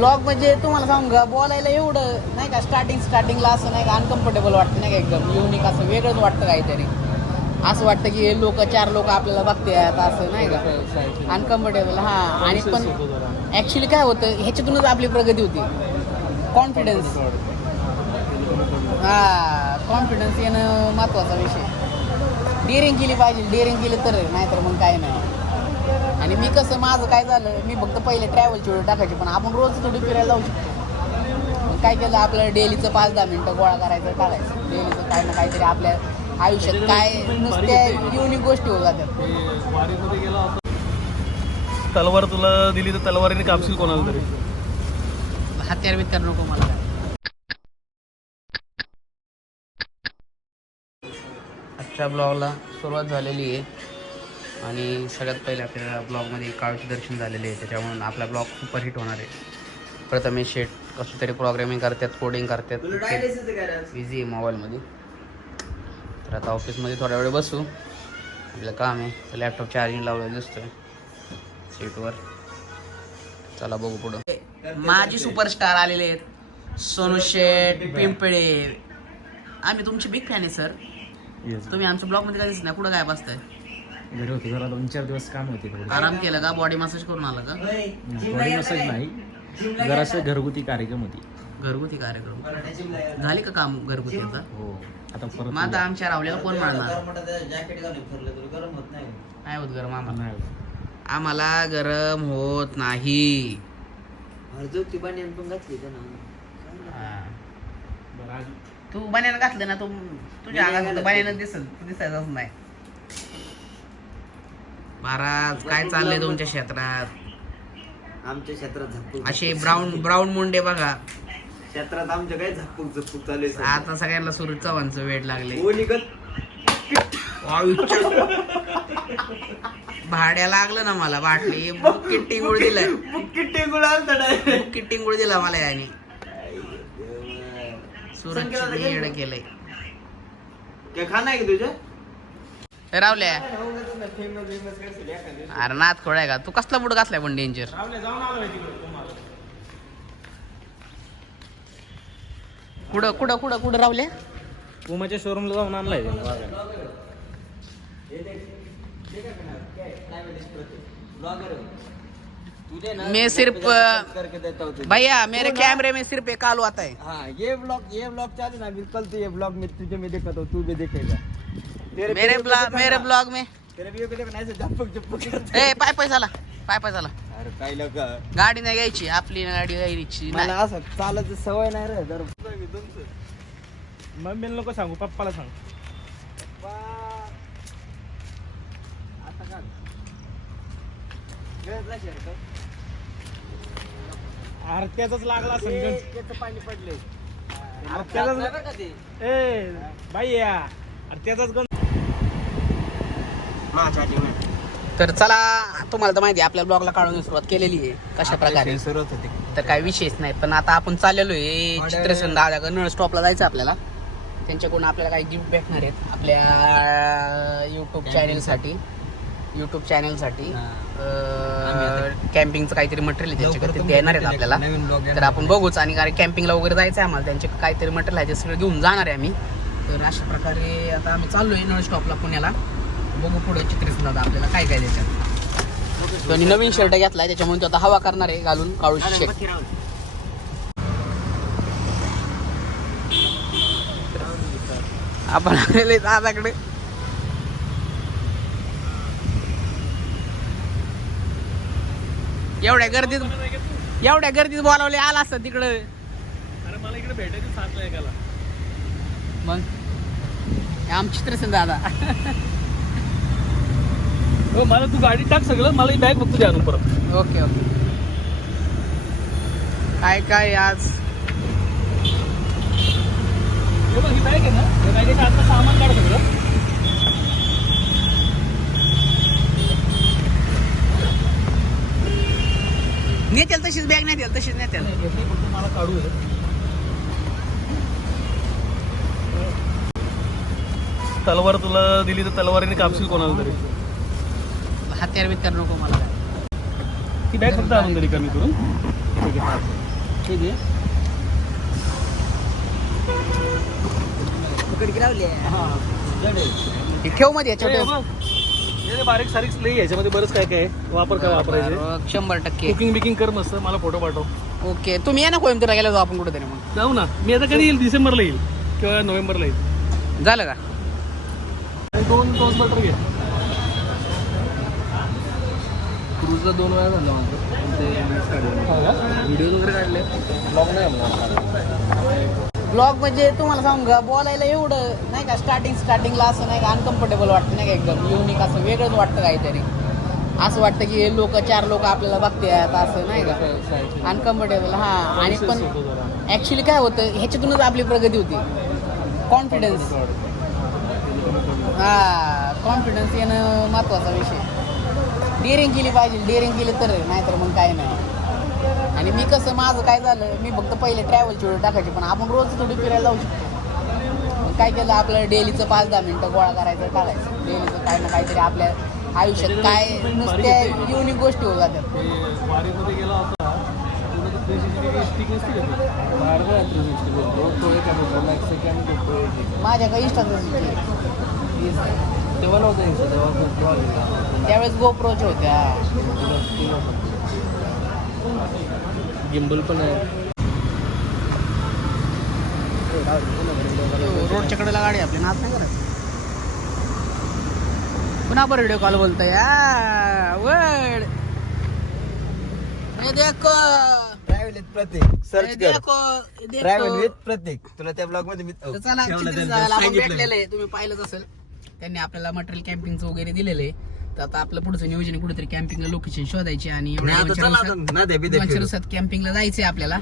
Blog म्हणजे तुम्हाला सांगू का, बोलायला एवढं नाही का, स्टार्टिंगला असं नाही का अनकम्फर्टेबल वाटतं नाही का, एकदम युनिक असं वेगळंच वाटतं काहीतरी. असं वाटतं की हे चार लोक आपल्याला बघतात असं नाही का, अनकम्फर्टेबल. हां, आणि पण ॲक्च्युली काय होतं, ह्याच्यातूनच आपली प्रगती होती. कॉन्फिडन्स. हां, कॉन्फिडन्स येणं महत्त्वाचा विषय. डेअरिंग केली पाहिजे, डेअरिंग केलं तर, नाहीतर मग काय नाही. आणि मी कसं, माझं काय झालं, मी फक्त पहिले ट्रॅव्हलची व्हिडिओ टाकायची, पण आपण रोज थोडी फिरायला जाऊ शकतो. मग काय केलं, आपल्याला डेलीचं 5-10 मिनटं गोळा करायचं, काढायचं. डेलीचं काय ना काहीतरी आपल्या आयुष्यात काय नुसत्या युनिक गोष्टी होत जातात. तलवार तुला दिली तर तलवारीने कापशील कोणाला तरी. हत्यार बित्यार नको मला. आजच्या ब्लॉगला सुरुवात झालेली आहे आणि सगळ्यात पहिले आपल्याला ब्लॉगमध्ये काळूचे दर्शन झालेले आहे, त्याच्यामुळे आपला ब्लॉग सुपरहिट होणार आहे. प्रथमेश शेठ कसं तरी प्रोग्रामिंग करतात, कोडिंग करतात, बिझी आहे मोबाईलमध्ये. तर आता ऑफिसमध्ये थोड्या वेळ बसू, आपलं काम आहे. तर लॅपटॉप चार्जिंग लावलेलं दिसतोय सीटवर. चला बघू पुढं. माझी सुपरस्टार आलेले आहेत, सोनू शेठ पिंपळे. आम्ही तुमचे बिग फॅन आहे सर. तुम्ही आमच्या ब्लॉगमध्ये कधीच नाही, कुठं काय बसताय? घरी होते, जरा 2-4 दिवस काम होते. आराम केला का? बॉडी मसाज करून आला का? बॉडी मसाज नाही, जरासं घरगुती कार्यक्रम होती. घरगुती कार्यक्रम झाली का काम घरगुती आता? हो, आता परत मग आता आमच्या रावल्याला कोण मारणार? नाही होत गरम आम्हाला. नाही. आम्हाला गरम होत नाही. तू बन्यान घातलं ना, तुझ्या अंगात बन्यान दिसायचंच नाही. महाराज काय चाललंय तुमच्या क्षेत्रात? आमच्या क्षेत्रात असे ब्राऊन मुंडे बघा. क्षेत्रात आमच्या काय झपूक चालू आहे. आता सगळ्यांना सुरू चव्हाणचं वेळ लागले. भाड्या लागलं ना मला, बाटली बुक्कीट टिंगुळ दिलाय. बुक्कीट टिंगुळ दिला मला याने. सूरज येडं केलंय. काय खाणं आहे की तुझ्या? रावल्या अरे नाथ खोड आहे का तू? कसला बुड घातलाय पण डेंजर. कुठं कुठं कुठं कुठं रावल्या? पुमाच्या शोरूमला जाऊन आणलाय. मैं सिर्फ भैया मेरे कैमरे में सिर्फ एक आलू आता है. हाँ ये ब्लॉग चालू ना, कल तो ये ब्लॉग में तुझे मैं देखा तो तू भी देखेगा. मेरे ब्लॉग में तेरे वीडियो को देखना ऐसे झपक ए पाय झाला. अरे काय लगा, गाडी नाही घ्यायची, आपली गाडी घ्यायची मला नाही. असं चालायची सवय नाही रे. जर मम्मीला नको सांगू, पप्पाला सांग. आता का अरे त्याचाच लागला असेल. त्याचं पाणी पडले. ए बाई या, अरे त्याचाच गंज. तर चला, तुम्हाला तर माहिती आहे आपल्या ब्लॉगला काढून सुरुवात केलेली आहे कशा प्रकारे. सुरुवात होते तर काही विशेष नाही, पण आता आपण चाललेलो आहे चित्रसेन दादाकडे. नळ स्टॉपला जायचं आपल्याला. त्यांच्याकडून आपल्याला काही गिफ्ट भेटणार आहेत आपल्या यूट्यूब चॅनलसाठी. कॅम्पिंगचं काहीतरी मटेरियल त्यांच्याकडे ते देणार आहेत आपल्याला. तर आपण बघूच. आणि कारण कॅम्पिंगला वगैरे जायचं आहे आम्हाला, त्यांचे काहीतरी मटेरियल आहे ते सगळं घेऊन जाणार आहे आम्ही. तर अशा प्रकारे आता आम्ही चाललो आहे नळ स्टॉपला पुण्याला. बघू पुढे चित्रसेन दादा आपल्याला काय काय त्याच्यात. त्यांनी नवीन शर्ट घेतलाय, त्याच्यामुळे तो आता हवा करणार आहे घालून काळू शर्ट. आपण आलेले दादाकडे. एवढ्या गर्दीत बोलावले आला असतं तिकडं. अरे मला इकडे भेटायचं साधलं एकाला. मग आम चित्रसेन दादा. हो, मला तू गाडी टाक सगळं, मला ही बॅग बघतो द्या आणून परत. ओके. काय आज हे बघ, ही बॅग आहे ना, या बॅगेच्या आतलं सामान काढ सगळं. नेत्याल तशीच बॅग तशीच नेत्याल. फक्त मला काढू दे. तलवार तुला दिली तर तलवारीने कापशील कोणाला तरी. हत्यार बित्यार नको मला. ती बॅग फक्त आणून तरी कमी करून. ठेव मध्ये याच्यावर हे ठेव. बघ. हे बारीक सारीक लई याच्यामध्ये बरंच काय काय आहे. वापर काय वापरायचे 100%. कुकिंग बिकिंग कर मस्त मला फोटो पाठव. ओके, तुम्ही या ना कोइंबतूरला गेलो आपण कुठेतरी मग. जाऊ ना मी आता कधी येईल डिसेंबरला येईल किंवा नोव्हेंबरला येईल. झालं का? आणि 2 टोस्ट बटर घे. क्रूजला 2 वेळा झालं माझं व्हिडिओ वगैरे काढले ब्लॉग नाही ब्लॉग म्हणजे तुम्हाला सांगू का, बोलायला एवढं नाही का, स्टार्टिंगला असं नाही का अनकम्फर्टेबल वाटतं नाही का, एकदम युनिक असं वेगळंच वाटतं काहीतरी. असं वाटतं की हे लोक 4 लोक आपल्याला बघतात असं नाही का, अनकम्फर्टेबल. हां, आणि पण ॲक्च्युली काय होतं ह्याच्यातूनच आपली प्रगती होती. कॉन्फिडन्स. हां, कॉन्फिडन्स येणं महत्त्वाचा विषय. डेअरिंग केली पाहिजे, डेअरिंग केली तर, नाहीतर मग काय नाही. आणि मी कसं माझं काय झालं, मी फक्त पहिले ट्रॅव्हलची वेळ टाकायची, पण आपण रोज थोडी फिरायला जाऊ शकतो. मग काय केलं, आपलं डेलीचं 5-10 मिनटं गोळा करायचं, टाकायचं. डेलीचं काय ना काहीतरी आपल्या आयुष्यात काय नुसत्या युनिक गोष्टी होत जातात. वारीमध्ये गेला होता माझ्या काही इष्टाचं तेव्हा नव्हतं त्यावेळेस गोप्रोच्या होत्या. गिम्बल पण आहे. रोडच्या कडेला गाडी आपली नाच नाही करायचं. पुन्हा बरं व्हिडिओ कॉल बोलतोय. वड देखो ट्रॅव्हल विथ प्रतीक सर्च कर. ट्रॅव्हल विथ प्रतीक. तुला त्या ब्लॉग मध्ये मी चला आपण भेटलेलं आहे, तुम्ही पाहिलंच असेल. त्यांनी आपल्याला मटेरियल कॅम्पिंगचं वगैरे दिलेलं आहे. तर आता आपलं पुढचं नियोजन आहे कुठेतरी कॅम्पिंगला लोकेशन शोधायची आणि 2-4 दिवसात कॅम्पिंगला जायचंय आपल्याला.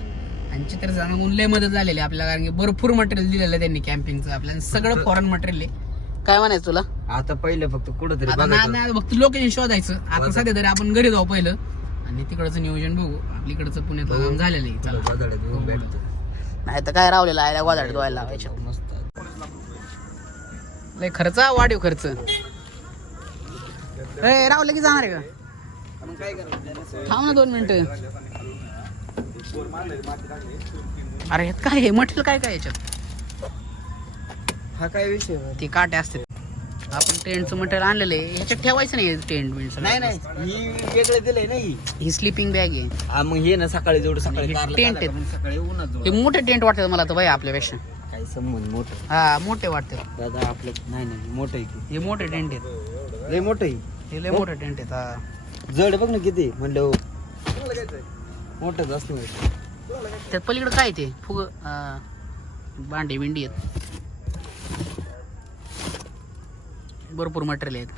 आणि चित्र जाणून लय मदत झालेली आपल्याला, कारण की भरपूर मटेरियल दिलेलं आहे त्यांनी कॅम्पिंगचं आपल्याला. सगळं फॉरेन मटेरियल आहे. काय म्हणायचं तुला? आता पहिलं फक्त कुठेतरी आता नाही फक्त लोकेशन शोधायचं. आता सध्या तरी आपण घरी जाऊ पहिलं आणि तिकडचं नियोजन बघू. आपलीकडचं पुण्यातलं काम झालेलं आहे. चला, नाही तर काय रावलेलं आहे वाजाड धुवायला लावायच्या. लय खर्च, वाढीव खर्च. रावलं की जाणार आहे का? थांब ना 2 मिनिटं. अरे ह्यात काय आहे मटेरियल? काय काय याच्यात? हा काय विषय ते काटे असते. आपण टेंटचं मटेरियल आणलेलं आहे. ह्याच्यात ठेवायचं नाही टेंट बिंट. नाही ही वेगळं दिलंय नाही. ही स्लिपिंग बॅग आहे. हा मग हे ना सकाळी जेवढं सकाळी टेंट आहेत. सकाळी उन्हात हे मोठे टेंट वाटतात मला तर बाई आपल्यापेक्षा. काही संबंध मोठं. हा, मोठे वाटतात दादा आपलं नाही मोठं आहे की. हे मोठे टेंट आहेत. लय मोठं आहे. हे लय मोठे टेंट आहेत. हा, जड बघ ना किती म्हणलं मोठंच असलं. त्यात पलीकडे काय ते फुग भांडी बिंडी आहेत. भरपूर मटेरियल आहेत.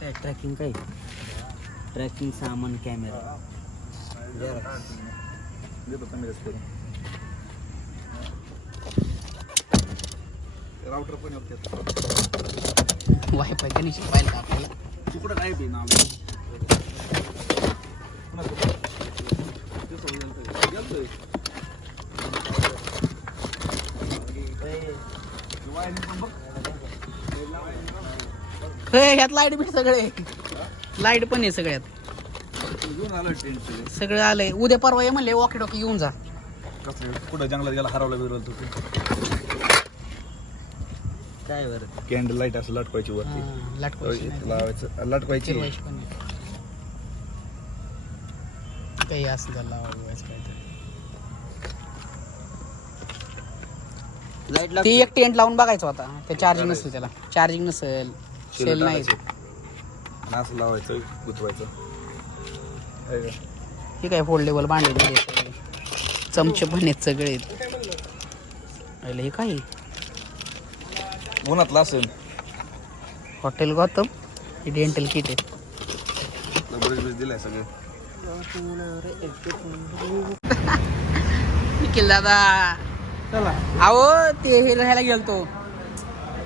काय ट्रॅकिंग काय ट्रॅकिंग सामान कॅमेरा वायफाय कनेक्शन पाहिलं का आपल्याला? कुठं काय ते नाव ह्यात लाईट बीट सगळे, लाईट पण आहे सगळ्यात. सगळं आलंय. उद्या परवा ये म्हणले वॉकी टॉकी घेऊन जा. कुठं जंगलात गेला हरवला बिरवलं काय बरं कॅन्डल लाईट असं लटकवायची वरती. लटकवायची लावायचं लटकवायची. काही असं त्याला लावायचं काहीतरी. लाईट ते एक टेंट लावून बघायचं होता. ते चार्जिंग नसेल, त्याला चार्जिंग नसेल, सेल नाही. असं लावायचं गुतवायचं. हे काय फोल्डेबल भांडे, चमचे पण आहेत सगळे. हे काय उन्हातला असेल. हॉटेल गौतम. हे डेंटल किट आहे. बरेच दिलाय सगळे. निखिल दादा चला अहो ते हे राहायला गेलतो,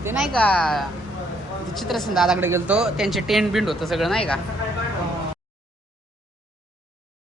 ते नाही का चित्रसेन दादाकडे गेलतो. त्यांचे टेंट बिंड होतं सगळं नाही का.